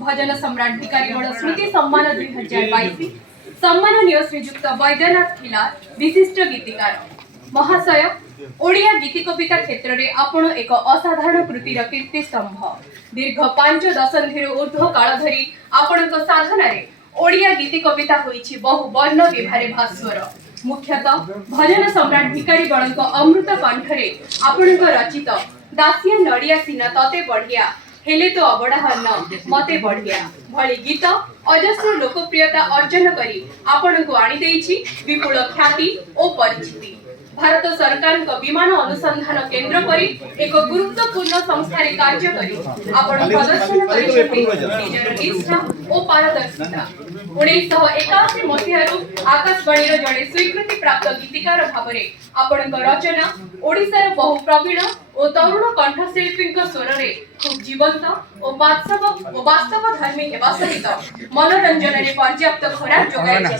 भजन सम्राट भिकारी बड़ स्मृति सम्मान 2022 सम्माननीय श्रीजुक्त वैद्यनाथ खिलार विशिष्ट गीतिकार महाशय ओडिया गीति कविता क्षेत्र में आपण एक असाधारण कृतिर कीर्ति स्तंभ दीर्घ 5 दशंधि ऊर्ध्व काल धरी आपण साधन ओडिया गीति कविता होइछि बहु वर्ण विभारे भास्वर मुख्यतः भजन सम्राट भिकारी बड़ अमृत कंठरे आपण रचित दासिया नड़िया सीना तते बढ़िया हेले तो अबड़ाहन मते बढ़िया भली गीत अजस्र लोकप्रियता अर्जन करी आपण को आनी देछि विपुल ख्याति और परिचिति भारत सरकार विमान अनुसंधान केंद्र परी एक गुरुत्वपूर्ण संस्था कार्य करी आपण प्रदर्शन करिसेंती निजर निष्ठा और पारदर्शिता 1981 मसीहारू आकाशवाणी जड़े स्वीकृति प्राप्त गीतिकार भाव में आपण रचना ओडिशार बहु प्रवीण और तरुण कंठशिल्पी स्वर में खूब जीवंत और वास्तव धर्मी हेबा सहित मनोरंजन में पर्याप्त खोराक जोगाई